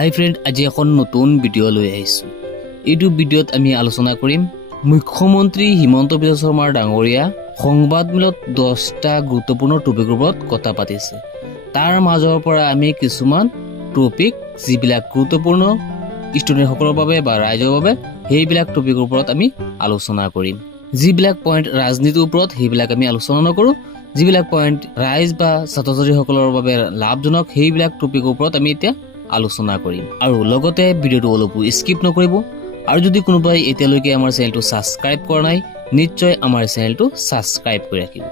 হাই friend, আজি এখন নতুন ভিডিঅ' লৈ আহিছোঁ। এইটো ভিডিঅ'ত আমি আলোচনা কৰিম মুখ্যমন্ত্ৰী হিমন্ত বিশ্ব শৰ্মা ডাঙৰীয়া সংবাদমেলত 10টা গুৰুত্বপূৰ্ণ টপিকৰ ওপৰত কথা পাতিছে। তাৰ মাজৰ পৰা আমি কিছুমান টপিক যিবিলাক গুৰুত্বপূৰ্ণ ষ্টুডেণ্টসকলৰ বাবে বা ৰাইজৰ বাবে সেইবিলাক টপিকৰ ওপৰত আমি আলোচনা কৰিম। যিবিলাক পইণ্ট ৰাজনীতিৰ ওপৰত সেইবিলাক আমি আলোচনা নকৰোঁ। যিবিলাক পইণ্ট ৰাইজ বা ছাত্ৰ ছাত্ৰীসকলৰ বাবে লাভজনক সেইবিলাক টপিকৰ ওপৰত আমি এতিয়া আলোচনা কৰিম। আৰু লগতে ভিডিঅ'টো অলপো স্কিপ নকৰিব। আৰু যদি কোনোবাই এতিয়ালৈকে আমাৰ চেনেলটো ছাবস্ক্ৰাইব কৰা নাই, নিশ্চয় আমাৰ চেনেলটো ছাবস্ক্ৰাইব কৰি ৰাখিব।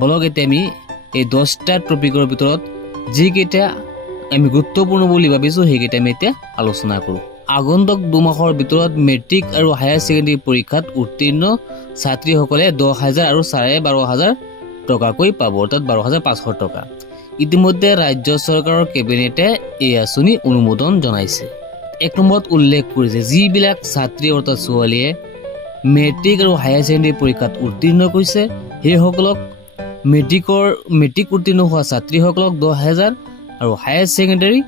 বলক এতিয়া আমি এই 10টা টপিকৰ ভিতৰত যিকেইটা আমি গুৰুত্বপূৰ্ণ বুলি ভাবিছোঁ সেইকেইটা আমি এতিয়া আলোচনা কৰোঁ। আগন্তুক 2 মাহৰ ভিতৰত মেট্ৰিক আৰু হায়াৰ ছেকেণ্ডেৰী পৰীক্ষাত উত্তীৰ্ণ ছাত্ৰীসকলে 10,000 আৰু 12,500 টকাকৈ পাব, অৰ্থাৎ 12,500 টকা। ইতিমধ্যে ৰাজ্য চৰকাৰৰ কেবিনেটে এই আঁচনি অনুমোদন জনাইছে। 1 নম্বৰত উল্লেখ কৰিছে যিবিলাক ছাত্ৰী অৰ্থাৎ ছোৱালীয়ে মেট্ৰিক আৰু হায়াৰ ছেকেণ্ডেৰী পৰীক্ষাত উত্তীৰ্ণ কৰিছে সেইসকলক মেট্ৰিক উত্তীৰ্ণ হোৱা ছাত্ৰীসকলক 10,000 আৰু হায়াৰ ছেকেণ্ডেৰী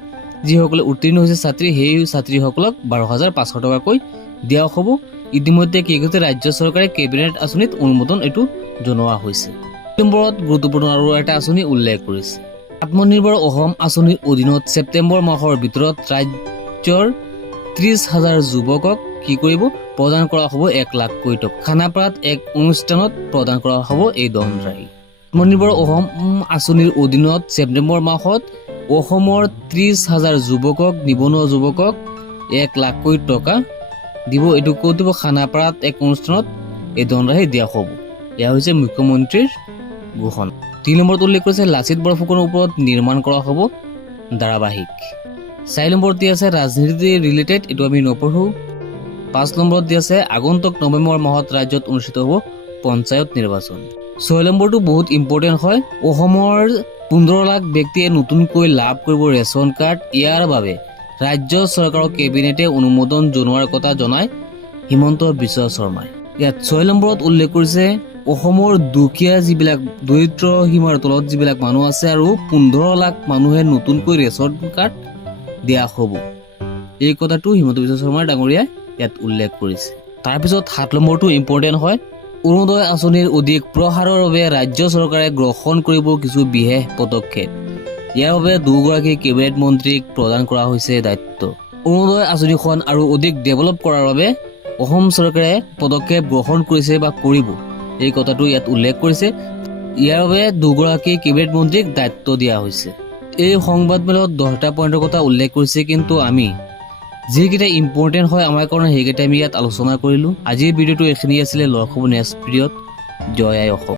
যিসকলে উত্তীৰ্ণ হৈছে ছাত্ৰী সেই ছাত্ৰীসকলক 12,500 টকাকৈ দিয়া হ'ব। ইতিমধ্যে কি কৈছে ৰাজ্য চৰকাৰে কেবিনেট আঁচনিত অনুমোদন এইটো জনোৱা হৈছে। 2 নম্বৰত গুৰুত্বপূৰ্ণ আৰু এটা আঁচনি উল্লেখ কৰিছে। আত্মনিৰ্ভৰ অসম আঁচনিৰ অধীনত ছেপ্টেম্বৰ মাহৰ ভিতৰত ৰাজ্যৰ 30,000 যুৱকক কি কৰিব প্ৰদান কৰা হ'ব 1 লাখকৈ টকা। খানাপাৰাত এক অনুষ্ঠানত প্ৰদান কৰা হ'ব এই ধনৰাশি। আত্মনিৰ্ভৰ অসম আঁচনিৰ অধীনত ছেপ্টেম্বৰ মাহত অসমৰ 30,000 যুৱকক নিবনুৱা যুৱকক 1 লাখকৈ টকা দিব। এইটো ক'ত দিব? খানাপাৰাত এক অনুষ্ঠানত এই ধনৰাশি দিয়া হ'ব। এয়া হৈছে মুখ্যমন্ত্ৰীৰ ঘোষণা। 3 নম্বৰত উল্লেখ কৰিছে লাচিত বৰফুকনৰ ওপৰত নিৰ্মাণ কৰা হ'ব ধাৰাবাহিক। 4 নম্বৰত দিয়া আছে ৰাজনীতি ৰিলেটেড, এইটো আমি নপঢ়োঁ। 5 নম্বৰত দিয়া আছে আগন্তুক নৱেম্বৰ মাহত ৰাজ্যত অনুষ্ঠিত হ'ব পঞ্চায়ত নিৰ্বাচন। 6 নম্বৰটো বহুত ইম্পৰ্টেণ্ট হয়। অসমৰ 15 লাখ ব্যক্তিয়ে নতুনকৈ লাভ কৰিব ৰেচন কাৰ্ড। ইয়াৰ বাবে ৰাজ্য চৰকাৰৰ কেবিনেটে অনুমোদন জনোৱাৰ কথা জনায় হিমন্ত বিশ্ব শৰ্মাই। ইয়াত 6 নম্বৰত উল্লেখ কৰিছে অসমৰ দুখীয়া যিবিলাক দৰিদ্ৰ সীমাৰ তলত যিবিলাক মানুহ আছে আৰু 15 লাখ মানুহে নতুনকৈ ৰেচন কাৰ্ড দিয়া হ'ব। এই কথাটো হিমন্ত বিশ্ব শৰ্মা ডাঙৰীয়াই ইয়াত উল্লেখ কৰিছে। তাৰপিছত 7 নম্বৰটো ইম্পৰ্টেণ্ট হয়। অৰুণোদয় আঁচনিৰ অধিক প্ৰসাৰৰ বাবে ৰাজ্য চৰকাৰে গ্ৰহণ কৰিব কিছু বিশেষ পদক্ষেপ। ইয়াৰ বাবে 2গৰাকী কেবিনেট মন্ত্ৰীক প্ৰদান কৰা হৈছে দায়িত্ব। অৰুণোদয় আঁচনিখন আৰু অধিক ডেভেলপ কৰাৰ বাবে অসম চৰকাৰে পদক্ষেপ গ্ৰহণ কৰিছে বা কৰিব, এই কথাটো ইয়াত উল্লেখ কৰিছে। ইয়াৰ বাবে 2গৰাকী কেবিনেট মন্ত্ৰীক দায়িত্ব দিয়া হৈছে। এই সংবাদমেলত 10টা পইণ্টৰ কথা উল্লেখ কৰিছে, কিন্তু আমি যিকেইটা ইম্পৰ্টেণ্ট হয় আমাৰ কাৰণে সেইকেইটা আমি ইয়াত আলোচনা কৰিলোঁ। আজিৰ ভিডিঅ'টো এইখিনি আছিলে। লগ হ'ব নেক্সট ভিডিঅ'ত। জয় আই অসম।